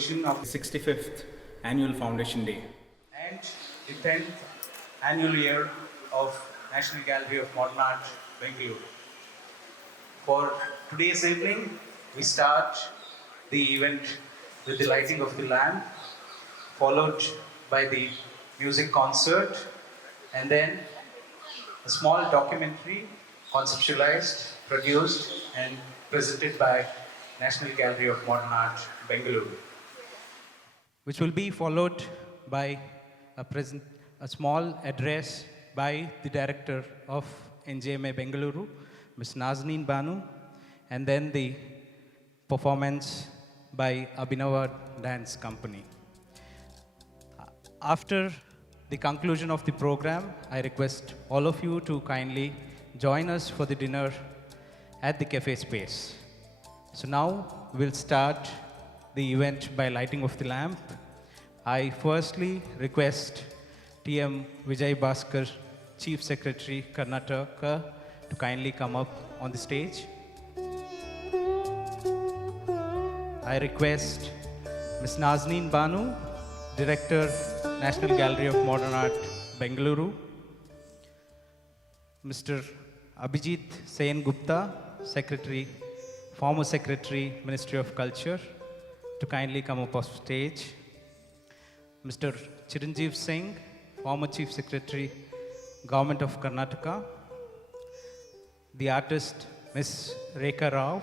occasion of 65th Annual Foundation Day and the 10th annual year of National Gallery of Modern Art, Bengaluru. For today's evening, we start the event with the lighting of the lamp, followed by the music concert, and then a small documentary conceptualized, produced, and presented by National Gallery of Modern Art, Bengaluru, which will be followed by a small address by the director of NGMA Bengaluru, Ms. Nazneen Banu, and then the performance by Abhinava Dance Company. After the conclusion of the program, I request all of you to kindly join us for the dinner at the cafe space. So now we'll start the event by lighting of the lamp. I firstly request T.M. Vijay Bhaskar, Chief Secretary, Karnataka, to kindly come up on the stage. I request Ms. Nazneen Banu, Director, National Gallery of Modern Art, Bengaluru. Mr. Abhijit Sen Gupta, Secretary, former Secretary, Ministry of Culture, to kindly come up on stage. Mr. Chiranjeev Singh, former Chief Secretary, Government of Karnataka. The artist, Ms. Rekha Rao.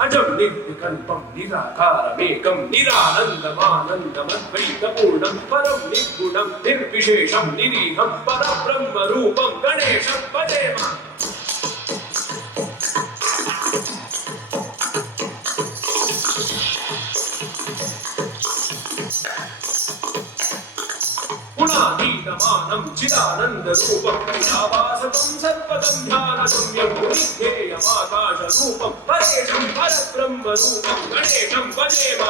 अजं निर्विकल्पं निराकारमेकं निरानन्दमानन्दमद्वैतपूर्णं परं निर्गुणं निर्विशेषं निरीहं परब्रह्मरूपं गणेशं भजेम गुणातीतमानं चिदानन्दरूपं निराभासकं सर्वगं ध्यानगम्यं निध्येयमाकाशरूपं परेशं परब्रह्मरूपं गणेशं भजेम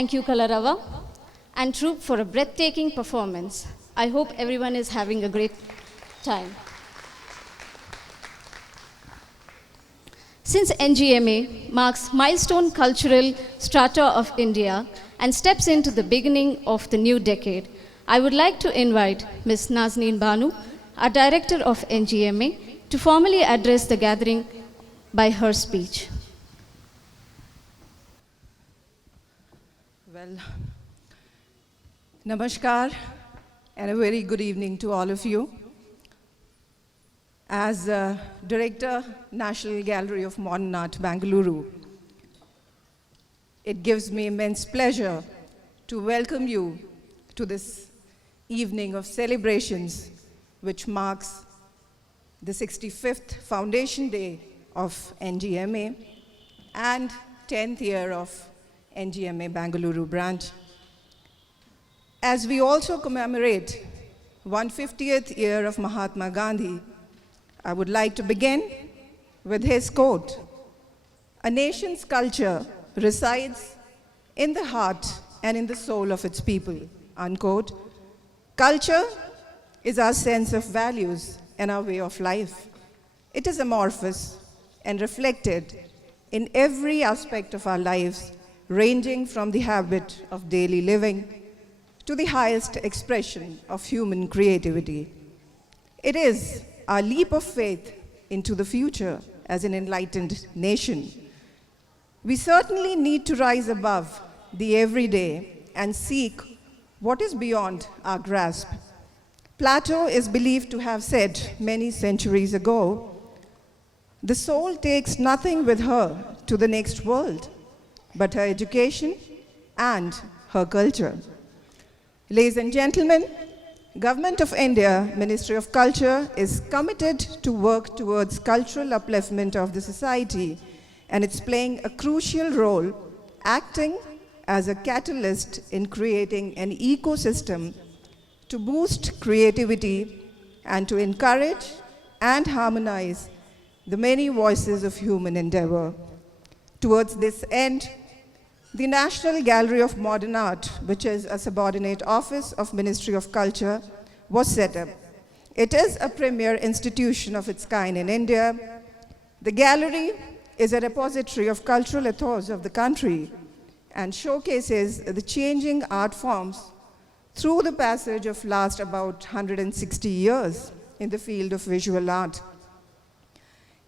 Thank you, Kalarava and Troupe, for a breathtaking performance. I hope everyone is having a great time. Since NGMA marks milestone cultural strata of India and steps into the beginning of the new decade, I would like to invite Ms. Nazneen Banu, our Director of NGMA, to formally address the gathering by her speech. Well, namaskar and a very good evening to all of you. As Director, National Gallery of Modern Art, Bengaluru, it gives me immense pleasure to welcome you to this evening of celebrations, which marks the 65th Foundation Day of NGMA and 10th year of NGMA Bengaluru branch. As we also commemorate 150th year of Mahatma Gandhi, I would like to begin with his quote: "A nation's culture resides in the heart and in the soul of its people," unquote. Culture is our sense of values and our way of life. It is amorphous and reflected in every aspect of our lives, ranging from the habit of daily living to the highest expression of human creativity. It is our leap of faith into the future as an enlightened nation. We certainly need to rise above the everyday and seek what is beyond our grasp. Plato is believed to have said many centuries ago, "The soul takes nothing with her to the next world, but her education and her culture." Ladies and gentlemen, Government of India, Ministry of Culture is committed to work towards cultural upliftment of the society, and it's playing a crucial role, acting as a catalyst in creating an ecosystem to boost creativity and to encourage and harmonize the many voices of human endeavor. Towards this end, the National Gallery of Modern Art, which is a subordinate office of Ministry of Culture, was set up. It is a premier institution of its kind in India. The gallery is a repository of cultural ethos of the country and showcases the changing art forms through the passage of last about 160 years in the field of visual art.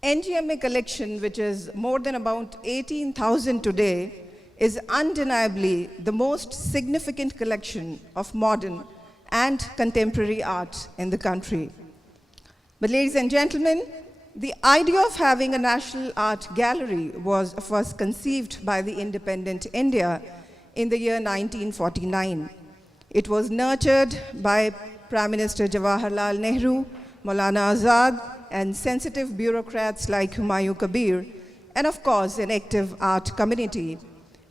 NGMA collection, which is more than about 18,000 today, is undeniably the most significant collection of modern and contemporary art in the country. But ladies and gentlemen, the idea of having a national art gallery was first conceived by the independent India in the year 1949. It was nurtured by Prime Minister Jawaharlal Nehru, Maulana Azad, and sensitive bureaucrats like Humayun Kabir, and of course an active art community,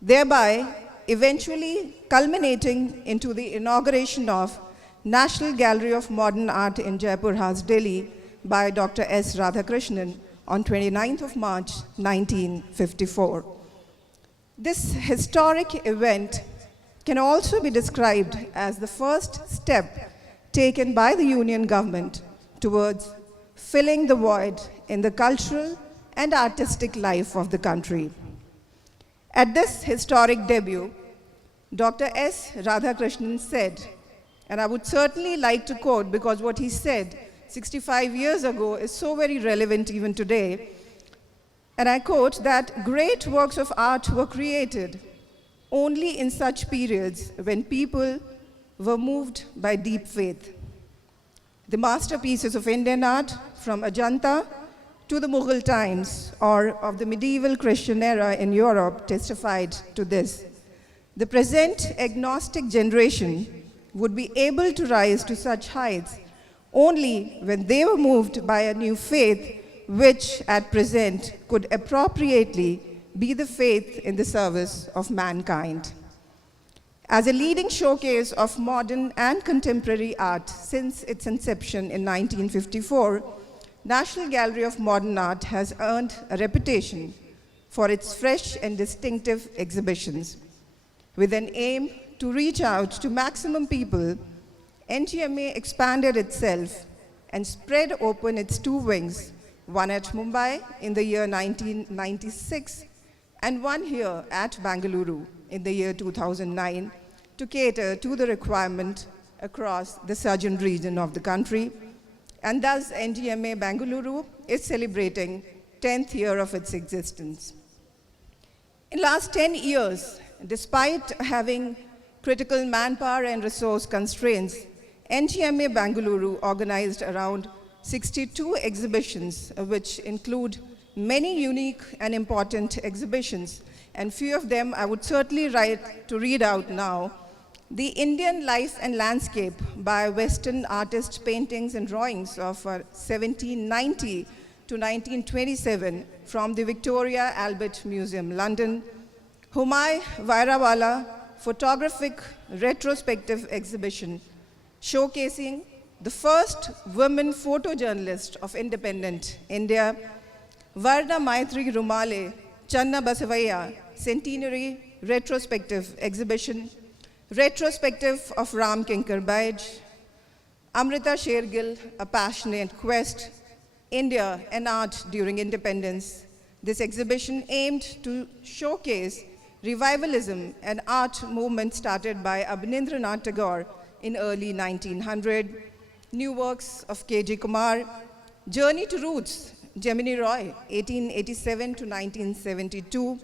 thereby eventually culminating into the inauguration of National Gallery of Modern Art in Jaipur House, Delhi by Dr. S. Radhakrishnan on 29th of March, 1954. This historic event can also be described as the first step taken by the Union government towards filling the void in the cultural and artistic life of the country. At this historic debut, Dr. S. Radhakrishnan said, and I would certainly like to quote because what he said 65 years ago is so very relevant even today, and I quote that great works of art were created only in such periods when people were moved by deep faith. The masterpieces of Indian art, from Ajanta to the Mughal times or of the medieval Christian era in Europe, testified to this. The present agnostic generation would be able to rise to such heights only when they were moved by a new faith, which at present could appropriately be the faith in the service of mankind. As a leading showcase of modern and contemporary art since its inception in 1954, National Gallery of Modern Art has earned a reputation for its fresh and distinctive exhibitions. With an aim to reach out to maximum people, NGMA expanded itself and spread open its two wings, one at Mumbai in the year 1996 and one here at Bengaluru in the year 2009 to cater to the requirement across the southern region of the country. And thus NGMA Bengaluru is celebrating 10th year of its existence. In the last 10 years, despite having critical manpower and resource constraints, NGMA Bengaluru organized around 62 exhibitions, which include many unique and important exhibitions, and few of them I would certainly like to read out now. The Indian Life and Landscape by Western artists' paintings and drawings of 1790 to 1927 from the Victoria Albert Museum, London. Humay Vairawala photographic retrospective exhibition showcasing the first women photojournalist of independent India. Varna Maitri Rumale Channa Basavaya centenary retrospective exhibition. Retrospective of Ram Kinkar Baij. Amrita Shergill, A Passionate Quest, India and Art During Independence. This exhibition aimed to showcase revivalism and art movement started by Abhinendranath Tagore in early 1900. New works of K.G. Kumar, Journey to Roots, Gemini Roy, 1887 to 1972.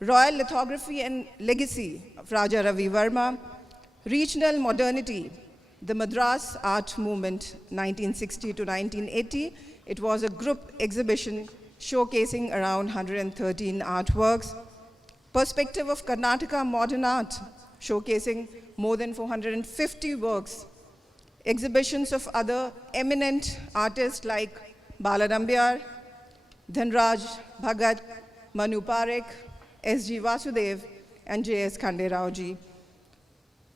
Royal Lithography and Legacy of Raja Ravi Verma. Regional Modernity, the Madras Art Movement, 1960 to 1980. It was a group exhibition showcasing around 113 artworks. Perspective of Karnataka Modern Art, showcasing more than 450 works. Exhibitions of other eminent artists like Bala Nambiar, Dhanraj Bhagat, Manu Parekh, S.G. Vasudev, and J.S. Khande Raoji.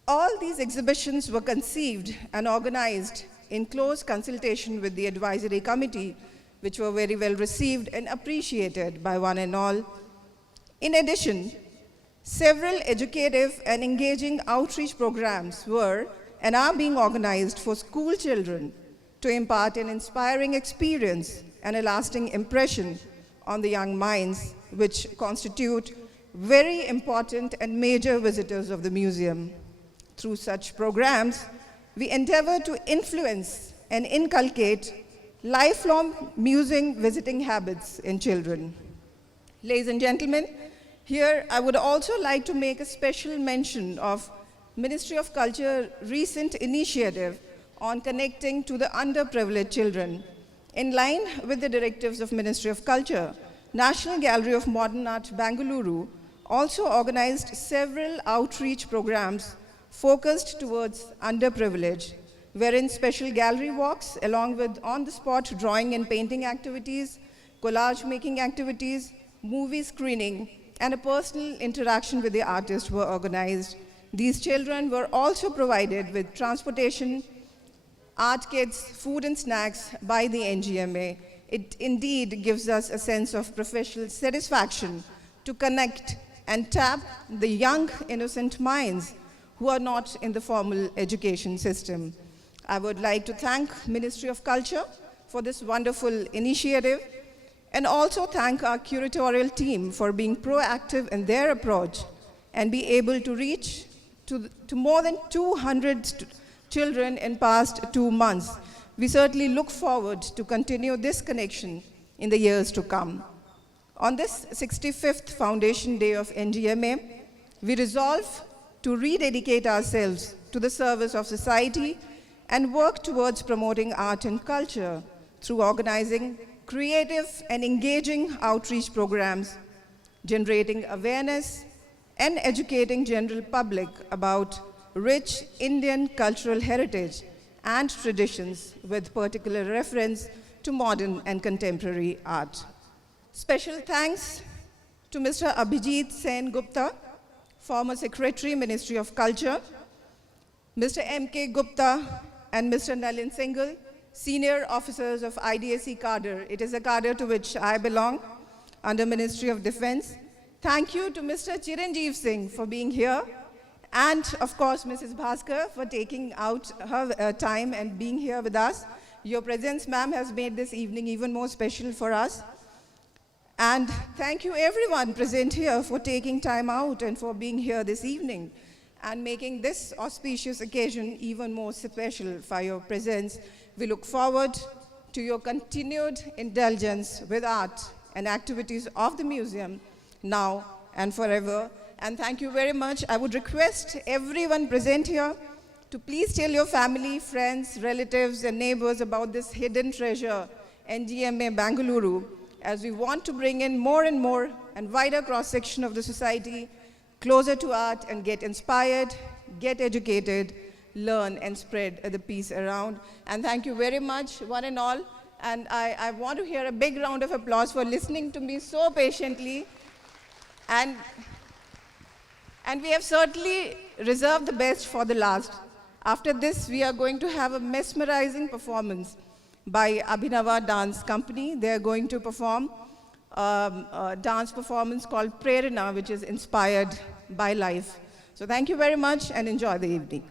All these exhibitions were conceived and organized in close consultation with the advisory committee, which were very well received and appreciated by one and all. In addition, several educative and engaging outreach programs were and are being organized for school children to impart an inspiring experience and a lasting impression on the young minds, which constitute very important and major visitors of the museum. Through such programs, we endeavor to influence and inculcate lifelong museum visiting habits in children. Ladies and gentlemen, here I would also like to make a special mention of Ministry of Culture recent initiative on connecting to the underprivileged children. In line with the directives of Ministry of Culture, National Gallery of Modern Art, Bengaluru, also organized several outreach programs focused towards underprivileged, wherein special gallery walks along with on-the-spot drawing and painting activities, collage making activities, movie screening, and a personal interaction with the artist were organized. These children were also provided with transportation, art kits, food and snacks by the NGMA. It indeed gives us a sense of professional satisfaction to connect and tap the young, innocent minds who are not in the formal education system. I would like to thank Ministry of Culture for this wonderful initiative and also thank our curatorial team for being proactive in their approach and be able to reach to more than 200 children in past 2 months. We certainly look forward to continue this connection in the years to come. On this 65th Foundation Day of NGMA, we resolve to rededicate ourselves to the service of society and work towards promoting art and culture through organizing creative and engaging outreach programs, generating awareness and educating general public about rich Indian cultural heritage and traditions with particular reference to modern and contemporary art. Special thanks to Mr. Abhijit Sen Gupta, former Secretary, Ministry of Culture, Mr. M.K. Gupta and Mr. Nalin Singhal, senior officers of IDSC cadre. It is a cadre to which I belong under Ministry of Defense. Thank you to Mr. Chiranjeev Singh for being here, and of course Mrs. Bhaskar for taking out her time and being here with us. Your presence, ma'am, has made this evening even more special for us. And thank you everyone present here for taking time out and for being here this evening and making this auspicious occasion even more special for your presence. We look forward to your continued indulgence with art and activities of the museum now and forever. And thank you very much. I would request everyone present here to please tell your family, friends, relatives, and neighbors about this hidden treasure, NGMA Bengaluru, as we want to bring in more and more and wider cross-section of the society closer to art and get inspired, get educated, learn, and spread the peace around. And thank you very much, one and all. And I want to hear a big round of applause for listening to me so patiently. And we have certainly reserved the best for the last. After this, we are going to have a mesmerizing performance by Abhinava Dance Company. They are going to perform a dance performance called Prerana, which is inspired by life. So thank you very much and enjoy the evening.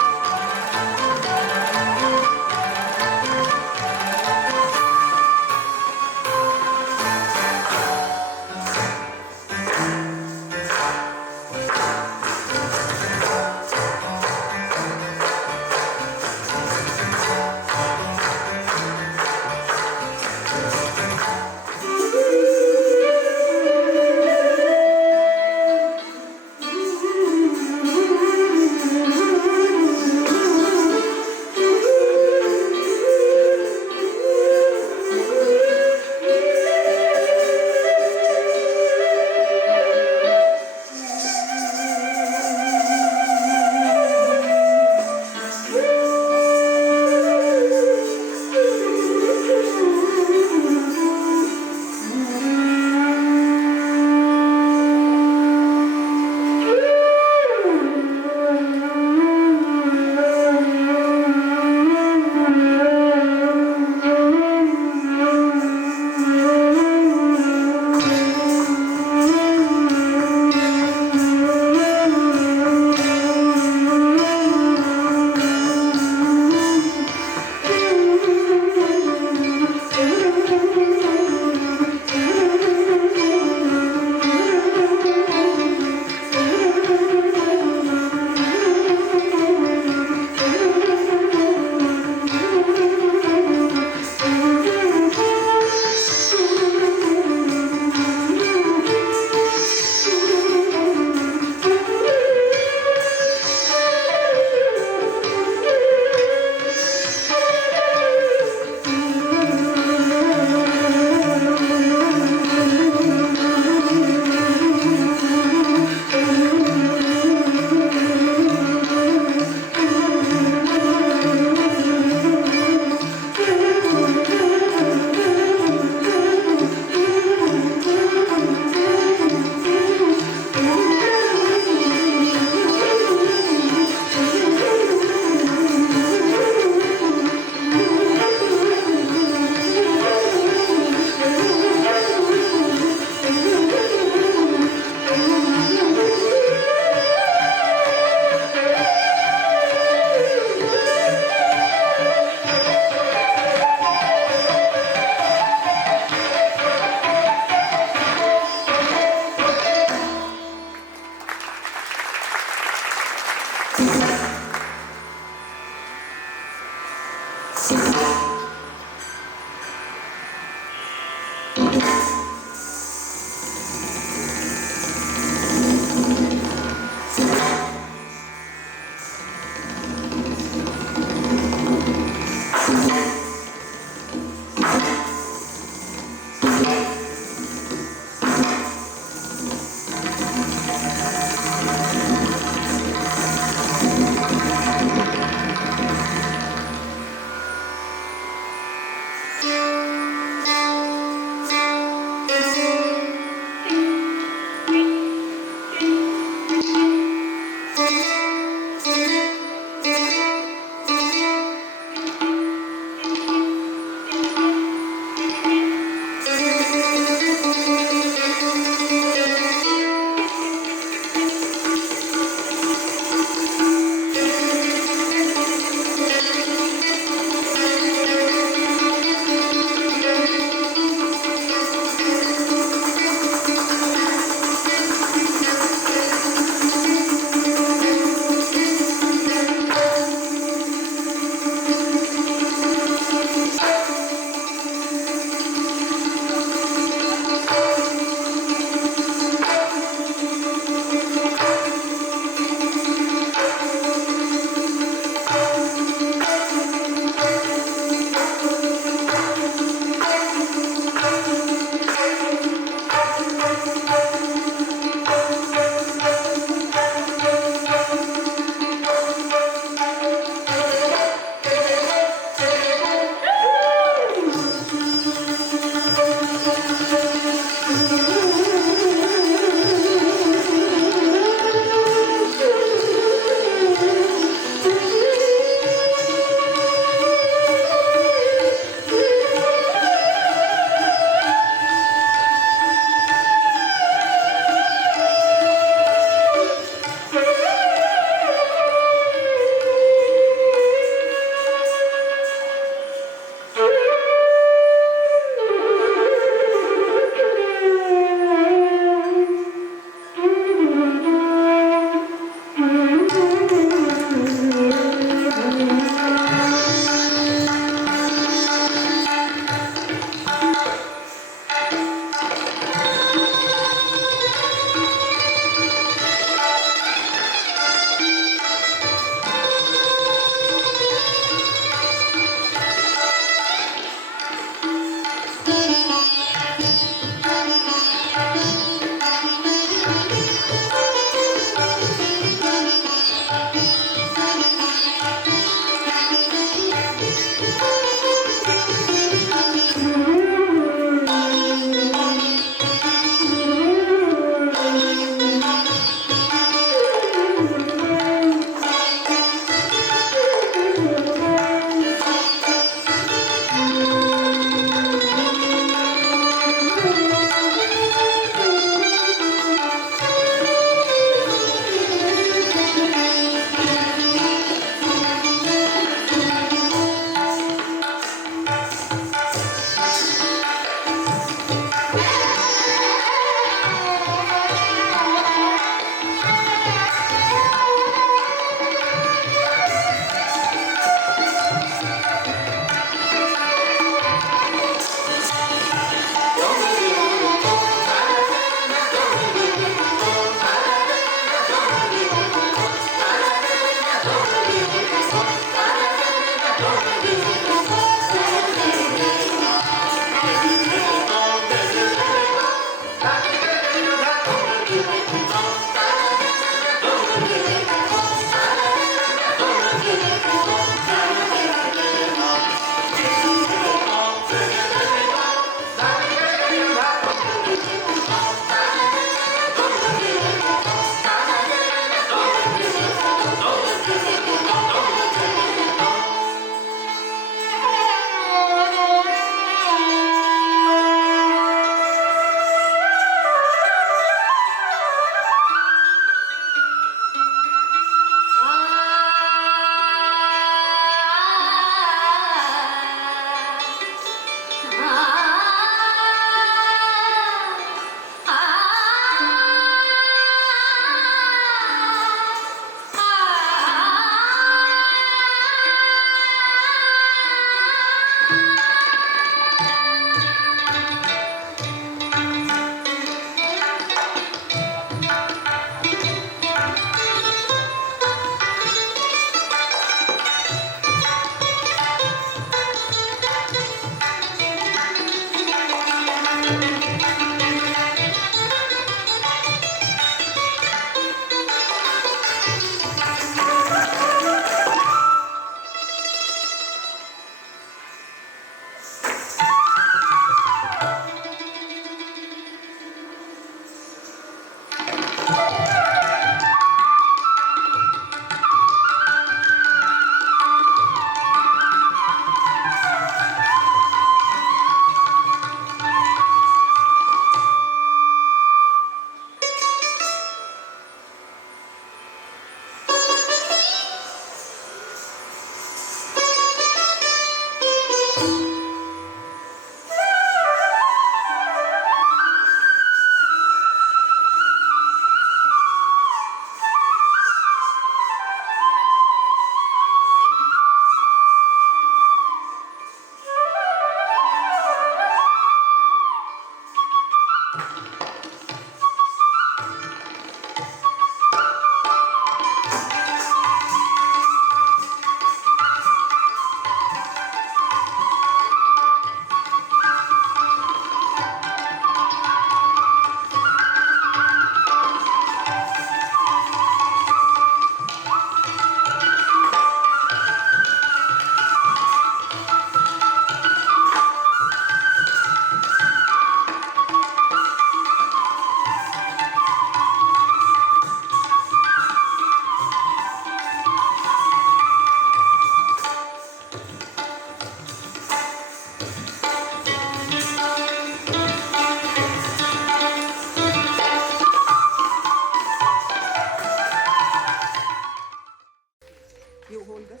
You hold this.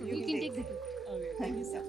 You can take the gift. Thank you, sir.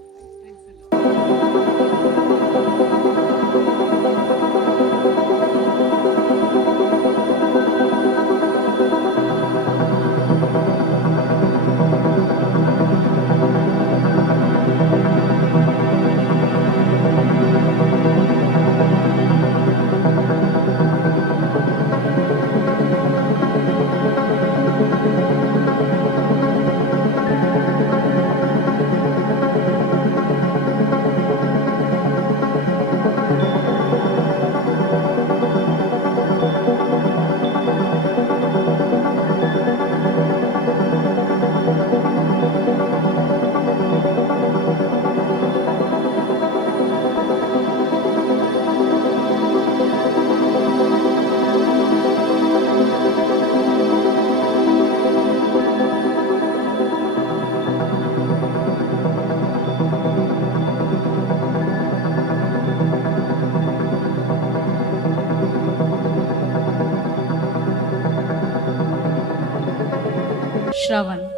Shravan.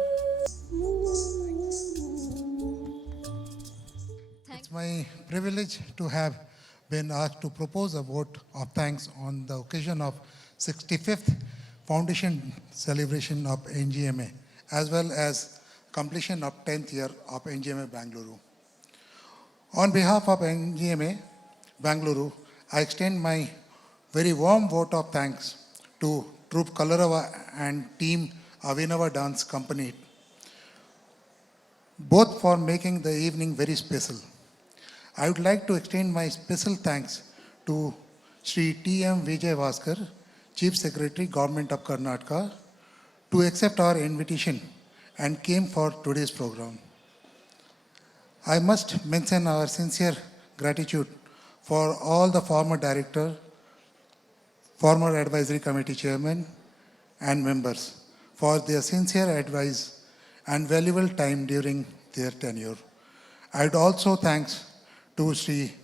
It's my privilege to have been asked to propose a vote of thanks on the occasion of 65th foundation celebration of NGMA, as well as completion of 10th year of NGMA Bengaluru. On behalf of NGMA Bengaluru, I extend my very warm vote of thanks to Troupe Kalarava and team Avinava Dance Company, both for making the evening very special. I would like to extend my special thanks to Sri T.M. Vijay Vaskar, Chief Secretary, Government of Karnataka, to accept our invitation and came for today's program. I must mention our sincere gratitude for all the former director, former advisory committee chairman, and members for their sincere advice and valuable time during their tenure. I would also thanks to Sri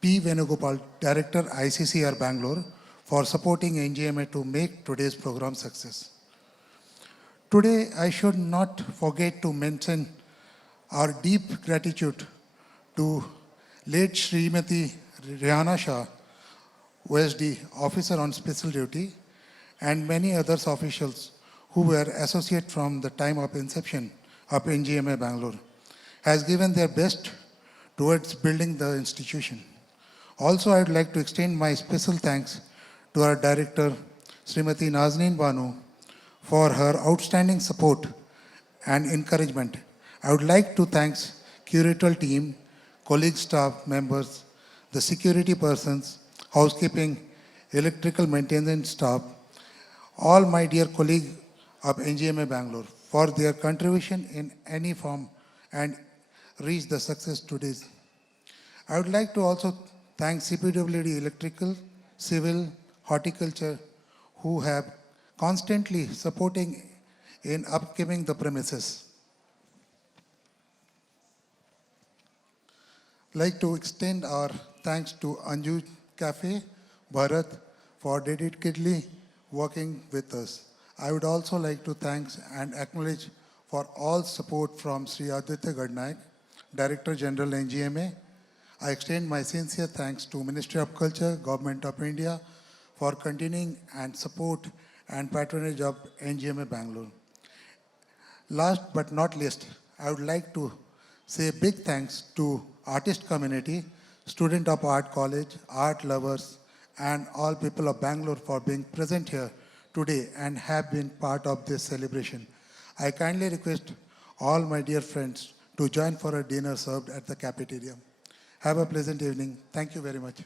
P. Venugopal, Director ICCR Bangalore, for supporting NGMA to make today's program success. Today, I should not forget to mention our deep gratitude to late Srimati Rihanna Shah, OSD, Officer on Special Duty, and many others officials who were associate from the time of inception of NGMA Bangalore, has given their best towards building the institution. Also, I would like to extend my special thanks to our director, Srimati Nazneen Banu, for her outstanding support and encouragement. I would like to thank curatorial team, colleague staff members, the security persons, housekeeping, electrical maintenance staff, all my dear colleagues of NGMA Bangalore for their contribution in any form and reach the success today. I would like to also thank CPWD Electrical civil, horticulture, who have constantly supporting in upkeeping the premises. Like to extend our thanks to Anju Cafe, Bharat, for dedicatedly working with us. I would also like to thank and acknowledge for all support from Sri Aditya Gadnaik, Director General NGMA. I extend my sincere thanks to Ministry of Culture, Government of India for continuing and support and patronage of NGMA Bengaluru. Last but not least, I would like to say big thanks to artist community, student of art college, art lovers, and all people of Bangalore for being present here today and have been part of this celebration. I kindly request all my dear friends to join for a dinner served at the cafeteria. Have a pleasant evening. Thank you very much.